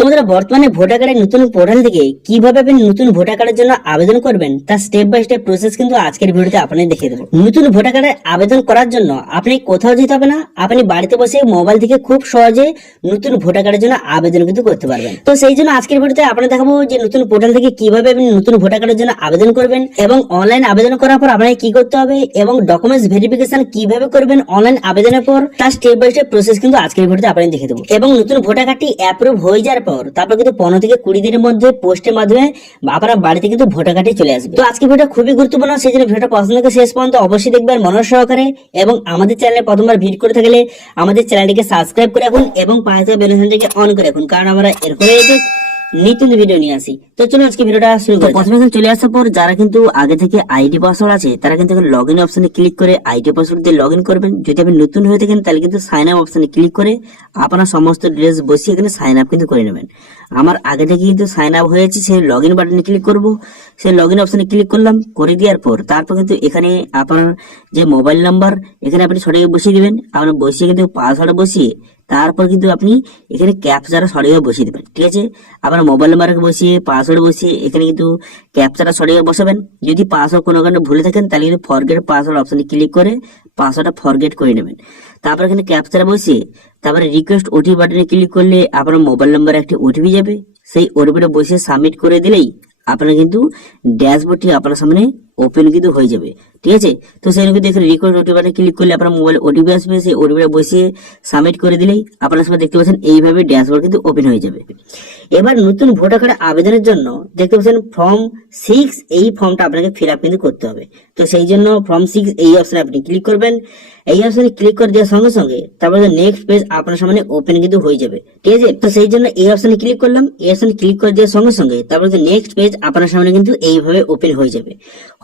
তোমাদের বর্তমানে ভোটার কার্ডের নতুন পোর্টাল থেকে কিভাবে আপনি নতুন ভোটার কার্ডের জন্য আবেদন করবেন তার স্টেপ বাই স্টেপ প্রসেস কিন্তু আজকের ভিডিওতে আপনাদের দেখিয়ে দেবো। নতুন ভোটার কার্ডের আবেদন করার জন্য আপনি কোথাও যেতে হবে না, আপনি বাড়িতে বসে মোবাইল থেকে খুব সহজে নতুন ভোটার কার্ডের জন্য আবেদন কিন্তু করতে পারবেন। তো সেই জন্য আজকের ভিডিওতে আপনাদের দেখাবো যে নতুন পোর্টাল থেকে কিভাবে আপনি নতুন ভোটার কার্ডের জন্য আবেদন করবেন এবং অনলাইন আবেদন করার পর আপনাকে কি করতে হবে এবং ডকুমেন্টস ভেরিফিকেশন কিভাবে করবেন অনলাইন আবেদনের পর তার স্টেপ বাই স্টেপ প্রসেস কিন্তু আজকের ভিডিওতে আপনাদের দেখিয়ে দেবো। এবং নতুন ভোটার কার্ডটি অ্যাপ্রুভ হয়ে যাওয়ার পর তারপর কিন্তু 15 থেকে 20 দিনের মধ্যে পোস্টের মাধ্যমে আপনার বাড়িতে কিন্তু ভোটার কার্ডটি চলে আসবে। তো আজকে ভিডিওটা খুবই গুরুত্বপূর্ণ, সেই জন্য ভিডিওটা পছন্দ থেকে শেষ পর্যন্ত অবশ্যই দেখবেন মনোযোগ সহকারে। এবং আমাদের চ্যানেলে প্রথমবার ভিজিট করে থাকলে আমাদের চ্যানেলটিকে সাবস্ক্রাইব করে রাখুন এবং পাশে থাকা বেল আইকনটিকে অন করে রাখুন, কারণ আমরা এরপরে নতুন ভিডিও নিয়ে আসি। তো চলুন আজকে ভিডিওটা শুরু করি। প্রথমে চলে আসার পর যারা কিন্তু আগে থেকে আইডি পাসওয়ার্ড আছে তারা কিন্তু লগইন অপশনে ক্লিক করে আইডি পাসওয়ার্ড দিয়ে লগইন করবেন। যদি আপনি নতুন হয়ে থাকেন তাহলে কিন্তু সাইন আপ অপশনে ক্লিক করে আপনার সমস্ত ডিটেইলস বসিয়ে এখানে সাইন আপ কিন্তু করে নেবেন। আমার আগে থেকে কিন্তু সাইন আপ হয়েছে, সেই লগইন বাটনে ক্লিক করব। সেই লগইন অপশনে ক্লিক করলাম, করে দেওয়ার পর তারপর কিন্তু এখানে আপনার যে মোবাইল নাম্বার এখানে আপনি সঠিক বসিয়ে দিবেন। আপনার বসিয়ে কিন্তু পাসওয়ার্ড বসিয়ে তারপর কিন্তু আপনি এখানে ক্যাপচাটা সঠিকভাবে বসিয়ে দেবেন। ঠিক আছে, আপনার মোবাইল নাম্বার বসিয়ে পাসওয়ার্ড বসিয়ে এখানে কিন্তু ক্যাপচাটা সঠিকভাবে বসাবেন। যদি পাসওয়ার্ড কোনো কারণে ভুলে থাকেন তাহলে কিন্তু ফরগেট পাসওয়ার্ড অপশনে ক্লিক করে পাসওয়ার্ডটা ফরগেট করে নেবেন। তারপর এখানে ক্যাপচাটা বসিয়ে তারপরে রিকোয়েস্ট ওটিপি বাটনে ক্লিক করলে আপনার মোবাইল নাম্বারে একটি ওটিপি যাবে। সেই ওটিপিটা বসিয়ে সাবমিট করে দিলেই আপনার কিন্তু ড্যাশবোর্ডটি আপনার সামনে ওপেন কিন্তু হয়ে যাবে। ঠিক আছে, তো সেই কিন্তু এখানে রিকোয়েস্ট ওটিপি বাটনে ক্লিক করলে আপনার মোবাইলে ওটিপি আসবে। সেই ওটিপিটা বসিয়ে সাবমিট করে দিলেই আপনার সামনে দেখতে পাচ্ছেন এইভাবে ড্যাশবোর্ড কিন্তু ওপেন হয়ে যাবে। এবার নতুন ভোটার কার্ড আবেদনের জন্য দেখতে পাচ্ছেন ফর্ম 6, এই ফর্মটা আপনাকে ফিল আপ কিন্তু করতে হবে। তো সেই জন্য ফর্ম 6 এই অপশনে আপনি ক্লিক করবেন। এই অপশনে ক্লিক করে দেওয়ার সঙ্গে সঙ্গে তারপরে নেক্সট পেজ আপনার সামনে ওপেন কিন্তু হয়ে যাবে। ঠিক আছে, তো সেই জন্য এই অপশনে ক্লিক করলাম। এই অপশনে ক্লিক করে দেওয়ার সঙ্গে সঙ্গে তারপরে নেক্সট পেজ আপনার সামনে কিন্তু এইভাবে ওপেন হয়ে যাবে।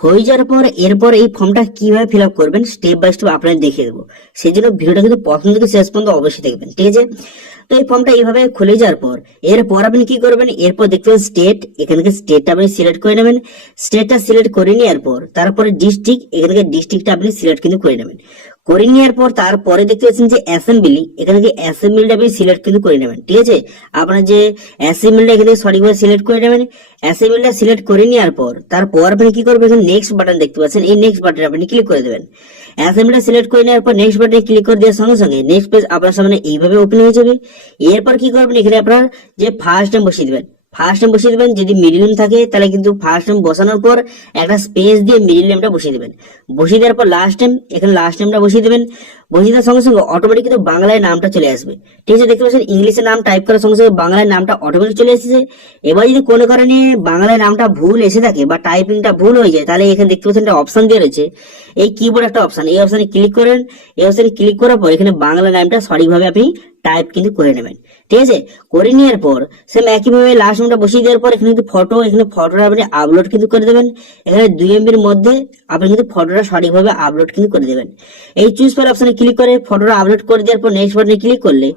হয়ে যাওয়ার পর এরপর এই ফর্মটা কিভাবে ফিল আপ করবেন স্টেপ বাই স্টেপ আপনাদের দেখিয়ে দেবো। সেই জন্য ভিডিওটা কিন্তু প্রথম থেকে শেষ পর্যন্ত অবশ্যই দেখবেন। ঠিক আছে, তো এই ফর্মটা এইভাবে খুলে যাওয়ার পর এরপর আপনি কি করবেন, এরপর দেখতে পাবেন স্টেট, এখান থেকে স্টেটটা আপনি সিলেক্ট করে নেবেন। স্টেটটা সিলেক্ট করে নেওয়ার পর তারপরে ডিস্ট্রিক্ট, এখান থেকে ডিস্ট্রিক্টটা আপনি সিলেক্ট কিন্তু করে নেবেন। করে নেওয়ার পর তারপরে দেখতে পাচ্ছেন যে অ্যাসেম্বলি, এখানে থেকে অ্যাসেম্বলিটা আপনি সিলেক্ট কিন্তু করে নেবেন। ঠিক আছে, আপনার যে অ্যাসেম্বলিটা এখানে সঠিকভাবে সিলেক্ট করে নেবেন। অ্যাসেম্বলিটা সিলেক্ট করে নেওয়ার পর তারপর আপনি কি করবেন, এখানে নেক্সট বাটন দেখতে পাচ্ছেন, এই নেক্সট বাটনে আপনি ক্লিক করে দেবেন। অ্যাসেম্বলিটা সিলেক্ট করে নেওয়ার পর নেক্সট বাটনে ক্লিক করে দেওয়ার সঙ্গে সঙ্গে নেক্সট পেজ আপনার সামনে এইভাবে ওপেন হয়ে যাবে। এরপর কি করবেন, এখানে আপনার যে ফার্স্ট নেম বসিয়ে দেবেন। ফার্স্ট নেম বসিয়ে দেবেন, যদি মিডিল নেম থাকে তাহলে কিন্তু ফার্স্ট নেম বসানোর পর একটা স্পেস দিয়ে মিডিল নেমটা বসিয়ে দেবেন। বসিয়ে দেওয়ার পর লাস্ট নেম, এখানে লাস্ট নেমটা বসিয়ে দেবেন। বসিয়ে দেওয়ার সঙ্গে সঙ্গে অটোমেটিক কিন্তু বাংলায় নামটা চলে আসবে। ঠিক আছে, দেখতে পাচ্ছেন ইংলিশে নাম টাইপ করার সঙ্গে সঙ্গে বাংলায় নামটা অটোমেটিক চলে এসেছে। এবার যদি কোনো কারণে বাংলায় নামটা ভুল এসে থাকে বা টাইপিংটা ভুল হয়ে যায় তাহলে এখানে দেখতে পাচ্ছেন একটা অপশন দিয়ে রয়েছে, এই কিবোর্ড একটা অপশন, এই অপশনে ক্লিক করেন। এই অপশনে ক্লিক করার পর এখানে বাংলা নামটা সঠিকভাবে আপনি টাইপ কিন্তু করে নেবেন। ঠিক আছে, করে নেওয়ার পর সেম একইভাবে লাস্ট নামটা বসিয়ে দেওয়ার পর এখানে কিন্তু ফটো, এখানে ফটোটা আপনি আপলোড কিন্তু করে দেবেন। এখানে 2 MB এর মধ্যে আপনি কিন্তু ফটোটা সঠিকভাবে আপলোড কিন্তু করে দেবেন। এই চুজ ফাইল অপশনে ক্লিক করে ফটোটা আপলোড করে দেওয়ার পর নেক্সট বাটনে ক্লিক করলে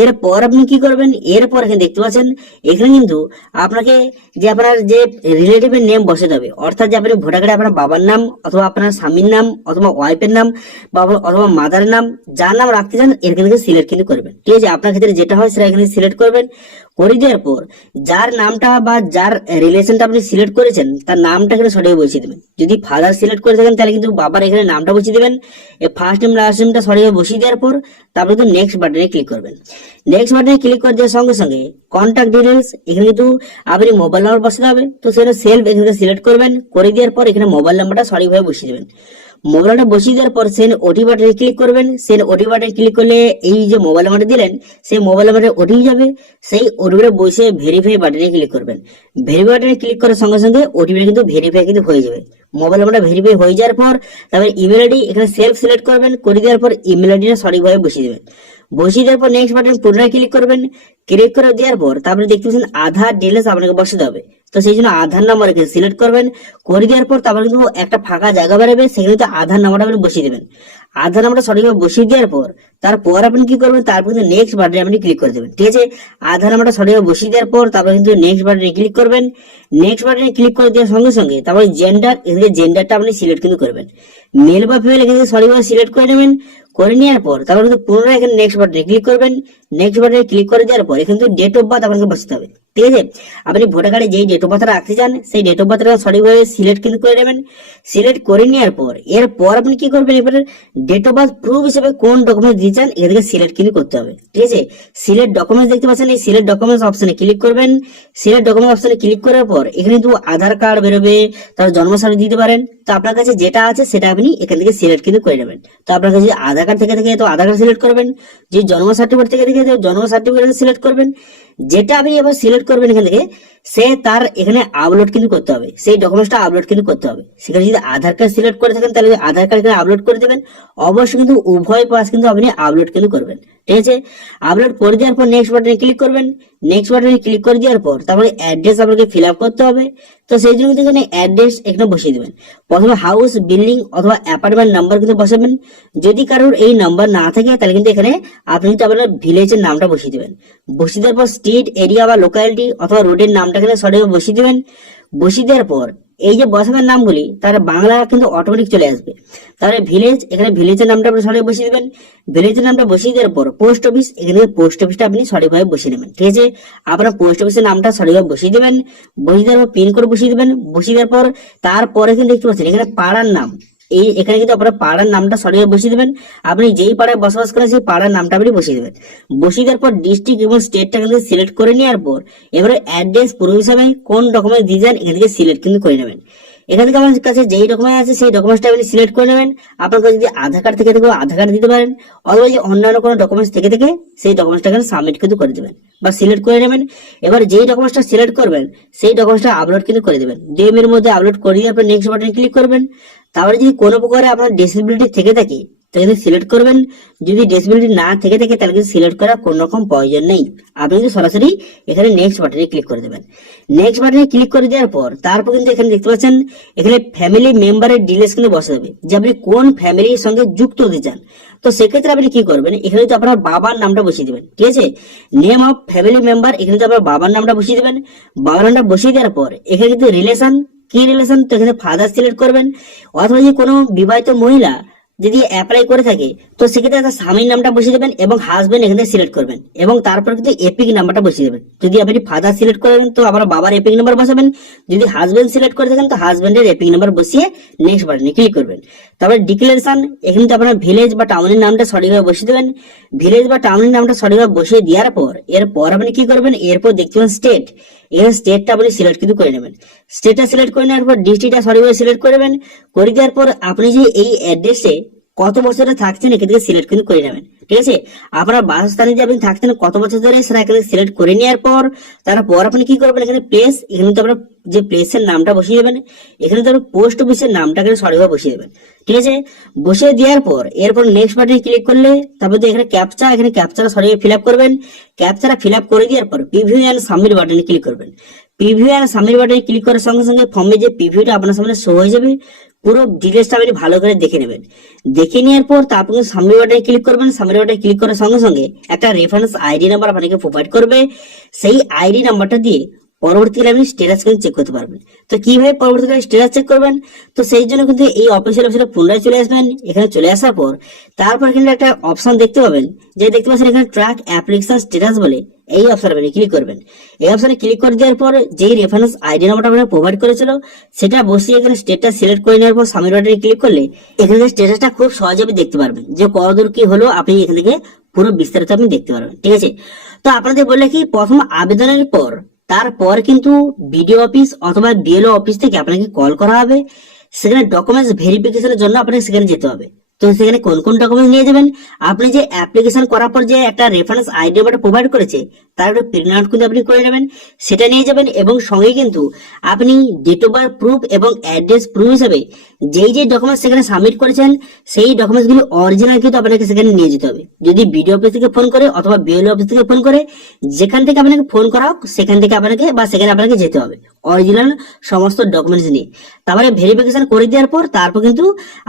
এরপর আপনি কি করবেন, এরপর এখানে দেখতে পাচ্ছেন এখানে কিন্তু আপনাকে যে আপনার যে রিলেটিভের নেম বসাতে হবে, অর্থাৎ যে আপনি ভোটার কার্ডে আপনার বাবার নাম অথবা আপনার স্বামীর নাম অথবা ওয়াইফের নাম বা অথবা মাদারের নাম, যার নাম রাখতে চান এখান থেকে সিলেক্ট কিন্তু করবেন। ঠিক আছে, আপনার ক্ষেত্রে যেটা হয় সেটা এখানে সিলেক্ট করবেন। করে দেওয়ার পর যার নামটা বা যার রিলেশনটা আপনি সিলেক্ট করেছেন তার নামটা এখানে সঠিক বসিয়ে দেবেন। যদি ফাদার সিলেক্ট করে থাকেন তাহলে কিন্তু বাবার এখানে নামটা বসিয়ে দেবেন। ফার্স্ট নেম লাস্ট নেমটা সঠিকভাবে বসিয়ে দেওয়ার পর তারপরে কিন্তু নেক্সট বাটনে ক্লিক করবেন। নেক্সট বাটনে ক্লিক করে দেওয়ার সঙ্গে সঙ্গে কন্ট্যাক্ট ডিটেলস, এখানে কিন্তু আপনি মোবাইল নাম্বার বসাতে হবে। তো সেটা সেলফ এখানে সিলেক্ট করবেন। করে দেওয়ার পর এখানে মোবাইল নাম্বারটা সঠিকভাবে বসিয়ে দেবেন। মোবাইলটা বসিয়ে দেওয়ার পর সেন ওটিপি বাটনে ক্লিক করবেন। সেন ওটিপি বাটনে ক্লিক করলে এই যে মোবাইল নাম্বারটা দিলেন সেই মোবাইল নাম্বারে ওটিপি যাবে। সেই ওটিপিটা বসে ভেরিফাই বাটনে ক্লিক করবেন। ভেরিফাই বাটনে ক্লিক করার সঙ্গে সঙ্গে ওটিপিটা কিন্তু ভেরিফাই কিন্তু হয়ে যাবে। মোবাইল নাম্বারটা ভেরিফাই হয়ে যাওয়ার পর তারপরে ইমেল আইডি এখানে সেলফ সিলেক্ট করবেন। করে দেওয়ার পর ইমেল আইডিটা সঠিকভাবে বসিয়ে দেবেন। বসিয়ে দেওয়ার পর নেক্সট বাটন পুনরায় ক্লিক করবেন। ক্লিক করে দেওয়ার পর তারপরে দেখতে পাচ্ছেন আধার ডিটেলস আপনাকে বসাতে হবে। তো সেই জন্য আধার নাম্বার এখানে সিলেক্ট করবেন। করে দেওয়ার পর তারপর কিন্তু একটা ফাঁকা জায়গা বেরোবে, সেখানে কিন্তু আধার নাম্বারটা আপনি বসিয়ে দেবেন। আধার নাম্বারটা সঠিকভাবে বসিয়ে দেওয়ার পর তারপর আপনি কি করবেন, তারপর কিন্তু নেক্সট বাটনে আপনি ক্লিক করে দেবেন। ঠিক আছে, আধার নাম্বারটা সঠিকভাবে বসিয়ে দেওয়ার পর তারপর কিন্তু নেক্সট বাটনে ক্লিক করবেন। নেক্সট বাটনে ক্লিক করে দেওয়ার সঙ্গে সঙ্গে তারপরে জেন্ডার, এখানে জেন্ডারটা আপনি সিলেক্ট কিন্তু করবেন। মেল বা ফিমেল এখানে সঠিকভাবে সিলেক্ট করে নেবেন। করে নেওয়ার পর তারপর কিন্তু পুনরায় এখানে নেক্সট বাটনে ক্লিক করবেন। নেক্সট বাটনে ক্লিক করে দেওয়ার পর এখানে কিন্তু ডেট অফ বার্থ আপনাকে বসাতে হবে। ঠিক আছে, আপনি ভোটার কার্ডে যেই ডেট অফ বার্থ রাখতে চান সেই ডেট অফ বার্থটা সঠিকভাবে সিলেক্ট কিন্তু করে নেবেন। সিলেক্ট করে নেওয়ার পর এরপর আপনি কি করবেন, এবারে ডেট অফ বার্থ প্রুফ হিসেবে কোন ডকুমেন্ট দিতে চান এখান থেকে সিলেক্ট কিন্তু করতে হবে। ঠিক আছে, সিলেক্ট ডকুমেন্টস দেখতে পাচ্ছেন, এই সিলেক্ট ডকুমেন্টস অপশনে ক্লিক করবেন। সিলেক্ট ডকুমেন্ট অপশনে ক্লিক করার পর এখানে কিন্তু আধার কার্ড বেরোবে, তার জন্ম সার্টিফিকেট দিতে পারেন। তো আপনার কাছে যেটা আছে সেটা আপনি এখান থেকে সিলেক্ট কিন্তু করে নেবেন। তো আপনার কাছে আধার কার্ড থেকে তো আধার কার্ড সিলেক্ট করবেন, যে জন্ম সার্টিফিকেট থেকে জন্ম সার্টিফিকেট সিলেক্ট করবেন। যেটা আপনি এবার সিলেক্ট করবেন এখান থেকে সে তার এখানে আপলোড কিন্তু করতে হবে, সেই ডকুমেন্টসটা আপলোড কিন্তু করতে হবে। সেখানে যদি আধার কার্ড সিলেক্ট করে থাকেন তাহলে আধার কার্ড এখানে আপলোড করে দেবেন। অবশ্যই কিন্তু উভয় পাশ কিন্তু আপনি আপলোড কিন্তু করবেন। ঠিক আছে, আপলোড করে দেওয়ার পর নেক্সট বাটনে ক্লিক করবেন। নেক্সট বাটনে ক্লিক করে দেওয়ার পর তারপরে অ্যাড্রেস আপনাকে ফিল আপ করতে হবে। তো সেই জন্য কিন্তু এখানে অ্যাড্রেস এখানে বসিয়ে দেবেন। প্রথমে হাউস, বিল্ডিং অথবা অ্যাপার্টমেন্ট নাম্বার কিন্তু বসাবেন। যদি কারোর এই নাম্বার না থাকে তাহলে কিন্তু এখানে আপনি কিন্তু আপনার ভিলেজের নামটা বসিয়ে দেবেন। বসিয়ে দেওয়ার পর স্ট্রিট, এরিয়া বা লোকালিটি অথবা রোডের নামটা এখানে সঠিকভাবে বসিয়ে দেবেন। বসিয়ে দেওয়ার পর এই যে বসানোর নামগুলি তার বাংলা কিন্তু অটোমেটিক চলে আসবে। তাহলে ভিলেজ, এখানে ভিলেজের নামটা আপনি সঠিক বসিয়ে দেবেন। ভিলেজের নামটা বসিয়ে দেওয়ার পর পোস্ট অফিস, এখানে পোস্ট অফিসটা আপনি সঠিকভাবে বসিয়ে নেবেন। ঠিক আছে, আপনার পোস্ট অফিসের নামটা সঠিকভাবে বসিয়ে দেবেন। বসিয়ে দেওয়ার পর পিন কোড বসিয়ে দেবেন। বসিয়ে দেওয়ার পর তারপরে কিন্তু দেখতে পাচ্ছেন এখানে পাড়ার নাম, এই এখানে কিন্তু আপনার পাড়ার নামটা সঠিকভাবে বসিয়ে দেবেন। আপনি যেই পাড়ায় বসবাস করেন সেই পাড়ার নামটা আপনি বসিয়ে দেবেন। বসিয়ে দেওয়ার পর ডিস্ট্রিক্ট এবং স্টেটটা কিন্তু সিলেক্ট করে নেওয়ার পর এবারে অ্যাড্রেস প্রুফ হিসাবে কোন ডকুমেন্ট দিয়ে যান এখান থেকে সিলেক্ট কিন্তু করে নেবেন। এখান থেকে আপনার কাছে যেই ডকুমেন্ট আছে সেই ডকুমেন্টসটা আপনি সিলেক্ট করে নেবেন। আপনার কাছে যদি আধার কার্ড থেকে আধার কার্ড দিতে পারেন, অথবা যে অন্যান্য কোনো ডকুমেন্টস থেকে সেই ডকুমেন্টসটা এখানে সাবমিট কিন্তু করে দেবেন বা সিলেক্ট করে নেবেন। এবার যেই ডকুমেন্টসটা সিলেক্ট করবেন সেই ডকুমেন্টসটা আপলোড কিন্তু করে দেবেন। 2 মিনিটের মধ্যে আপলোড করে দিয়ে আপনি নেক্সট বাটনে ক্লিক করবেন। তারপরে যদি কোনো প্রকারে আপনার ডিসেবিলিটি থেকে থাকে তাহলে সিলেক্ট করবেন। যদি ডিসেবিলিটি না থেকে থাকে তাহলে কিন্তু সিলেক্ট করার কোনো রকম প্রয়োজন নেই। আপনি কিন্তু সরাসরি এখানে নেক্সট বাটনে ক্লিক করে দেবেন। নেক্সট বাটনে ক্লিক করে দেওয়ার পর তারপর কিন্তু এখানে দেখতে পাচ্ছেন এখানে ফ্যামিলি মেম্বারের ডিটেইলস কিন্তু বসে যাবে, যে আপনি কোন ফ্যামিলির সঙ্গে যুক্ত হতে চান। তো সেক্ষেত্রে আপনি কি করবেন, এখানে তো আপনার বাবার নামটা বসিয়ে দেবেন। ঠিক আছে, নেম অফ ফ্যামিলি মেম্বার, এখানে তো আপনার বাবার নামটা বসিয়ে দেবেন। বাবার নামটা বসিয়ে দেওয়ার পর এখানে কিন্তু রিলেশন, কি রিলেশন, তো এখানে ফাদার সিলেক্ট করবেন। অথবা যদি কোনো বিবাহিত মহিলা যদি অ্যাপ্লাই করে থাকে তো সেক্ষেত্রে তার স্বামীর নামটা বসিয়ে দেবেন এবং হাজবেন্ড এখানে সিলেক্ট করবেন এবং তারপর কিন্তু এপিক নাম্বারটা বসিয়ে দেবেন। যদি আপনি ফাদার সিলেক্ট করেন তো আবার বাবার এপিক নাম্বার বসাবেন। যদি হাজবেন্ড সিলেক্ট করে থাকেন তো হাজবেন্ডের এপিক নাম্বার বসিয়ে নেক্সট বাটনে ক্লিক করবেন। তারপরে ডিক্লারেশন, এখানে তো আপনার ভিলেজ বা টাউনের নামটা সঠিকভাবে বসিয়ে দেবেন। ভিলেজ বা টাউনের নামটা সঠিকভাবে বসিয়ে দেওয়ার পর এরপর আপনি কি করবেন, এরপর দেখতে পাবেন স্টেট, এখানে স্টেটটা আপনি সিলেক্ট কিন্তু করে নেবেন। স্টেটটা সিলেক্ট করে নেওয়ার পর ডিস্ট্রিক্টটা সঠিকভাবে সিলেক্ট করবেন। করে দেওয়ার পর আপনি যে এই অ্যাড্রেসে কত বছর ধরে থাকছেন এখান থেকে সিলেক্ট কিন্তু করে নেবেন। ঠিক আছে, আপনার বাসস্থানে যে আপনি থাকছেন কত বছর ধরে সেটা এখানে সিলেক্ট করে নেওয়ার পর তারপর আপনি কি করবেন, এখানে প্লেস, এখানে তো আপনার যে প্লেসের নামটা বসিয়ে দেবেন। এখানে তো পোস্ট অফিসের নামটা এখানে সঠিকভাবে বসিয়ে দেবেন। ঠিক আছে, বসিয়ে দেওয়ার পর এরপর নেক্সট বাটনে ক্লিক করলে তারপর এখানে ক্যাপচা, এখানে ক্যাপচাটা সঠিকভাবে ফিল আপ করবেন। ক্যাপচাটা ফিল আপ করে দেওয়ার পর প্রিভিউ এন্ড সাবমিট বাটনে ক্লিক করবেন। প্রিভিউ এন্ড সাবমিট বাটনে ক্লিক করার সঙ্গে সঙ্গে ফর্মে যে প্রিভিউটা আপনার সামনে শো হয়ে যাবে, পুরো ডিটেলসটা আপনি ভালো করে দেখে নেবেন। দেখে নেওয়ার পর তারপর সাবমিট বাটনে ক্লিক করবেন। সাবমিট বাটনে ক্লিক করার সঙ্গে সঙ্গে একটা রেফারেন্স আইডি নাম্বার আপনাকে প্রোভাইড করবে। সেই আইডি নাম্বারটা দিয়ে পরবর্তীকালে আপনি স্ট্যাটাস কিন্তু চেক করতে পারবেন। তো কিভাবে পরবর্তীকালে স্ট্যাটাস চেক করবেন, তো সেই জন্য কিন্তু এই অফিসিয়াল ওয়েবসাইটে পুনরায় চলে আসবেন। এখানে চলে আসার পর তারপর এখানে একটা অপশন দেখতে পাবেন, যে দেখতে পাচ্ছেন এখানে ট্র্যাক অ্যাপ্লিকেশন স্ট্যাটাস বলে, এই অপশনে আপনি ক্লিক করবেন। এই অপশনে ক্লিক করে দেওয়ার পর যেই রেফারেন্স আইডি নাম্বারটা আপনাকে প্রোভাইড করেছিল সেটা বসিয়ে এখানে স্টেটাস সিলেক্ট করে নেওয়ার পর সাবমিট বাটনে ক্লিক করলে এখানে স্ট্যাটাসটা খুব সহজে আপনি দেখতে পারবেন, যে কতদূর কি হলো আপনি এখান থেকে পুরো বিস্তারিত আপনি দেখতে পারবেন। ঠিক আছে, তো আপনাদের বললে কি প্রথম আবেদনের পর তারপর কিন্তু বিডিও অফিস অথবা বিএলও অফিস থেকে আপনাকে কল করা হবে। সেখানে ডকুমেন্টস ভেরিফিকেশনের জন্য আপনাকে সেখানে যেতে হবে। তো সেখানে কোন কোন ডকুমেন্ট নিয়ে যাবেন, আপনি যে অ্যাপ্লিকেশন করার পর যে একটা রেফারেন্স আইডি নাম্বার প্রোভাইড করেছে তার একটা প্রিন্ট আউট কিন্তু আপনি করে নেবেন, সেটা নিয়ে যাবেন। এবং সঙ্গে কিন্তু আপনি ডেট অফ বার্থ প্রুফ এবং অ্যাড্রেস প্রুফ হিসেবে যেই যে ডকুমেন্টস সেখানে সাবমিট করেছেন সেই ডকুমেন্টস গুলো অরিজিনাল কিন্তু আপনাকে সেখানে নিয়ে যেতে হবে। যদি বিডিও অফিস থেকে ফোন করে অথবা বিএলও অফিস থেকে ফোন করে, যেখান থেকে আপনাকে ফোন করা হোক সেখান থেকে আপনাকে বা সেখানে আপনাকে যেতে হবে অরিজিনাল সমস্ত ডকুমেন্টস নিয়ে। তারপরে ভেরিফিকেশন করে দেওয়ার পর তারপর কিন্তু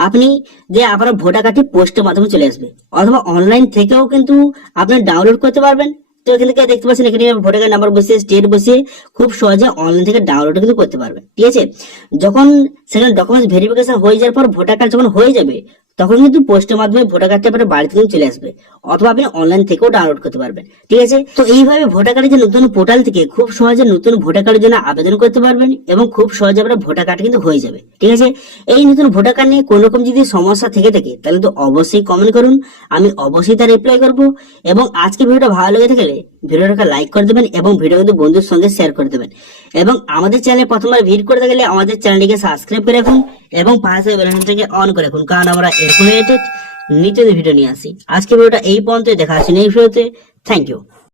আপনি যে আপনার ভোটার কার্ডটি পোস্টের মাধ্যমে চলে আসবে, অথবা অনলাইন থেকেও কিন্তু আপনি ডাউনলোড করতে পারবেন। তো এখান থেকে দেখতে পাচ্ছেন এখানে ভোটার কার্ড নাম্বার বসিয়ে স্টেট বসিয়ে খুব সহজে অনলাইন থেকে ডাউনলোড কিন্তু করতে পারবেন। ঠিক আছে, যখন সেখানে ডকুমেন্টস ভেরিফিকেশন হয়ে যাওয়ার পর ভোটার কার্ড যখন হয়ে যাবে তখন কিন্তু পোস্টের মাধ্যমে ভোটার কার্ডটা আপনার বাড়িতে কিন্তু চলে আসবে, অথবা আপনি অনলাইন থেকেও ডাউনলোড করতে পারবেন। ঠিক আছে, তো এইভাবে ভোটার কার্ডের যে নতুন পোর্টাল থেকে খুব সহজে নতুন ভোটার কার্ডের জন্য আবেদন করতে পারবেন এবং খুব সহজে আপনার ভোটার কার্ড কিন্তু হয়ে যাবে। ঠিক আছে, এই নতুন ভোটার কার্ড নিয়ে কোন রকম যদি সমস্যা থেকে থাকে তাহলে তো অবশ্যই কমেন্ট করুন, আমি অবশ্যই তার রিপ্লাই করব। এবং আজকে ভিডিওটা ভালো লেগে থাকলে ভিডিওটাকে লাইক করে দেবেন এবং ভিডিও কিন্তু বন্ধুর সঙ্গে শেয়ার করে দেবেন। এবং আমাদের চ্যানেলে প্রথমবার ভিজিট করে থাকলে আমাদের চ্যানেলটিকে সাবস্ক্রাইব করে রাখুন এবং পাশে বেল আইকনটাকে অন করে রাখুন, কারণ আমরা এরকম নিত্য ভিডিও নিয়ে আসি। আজকে ভিডিওটা এই পর্যন্ত, দেখা হচ্ছে নেক্সট ভিডিওতে। Thank you.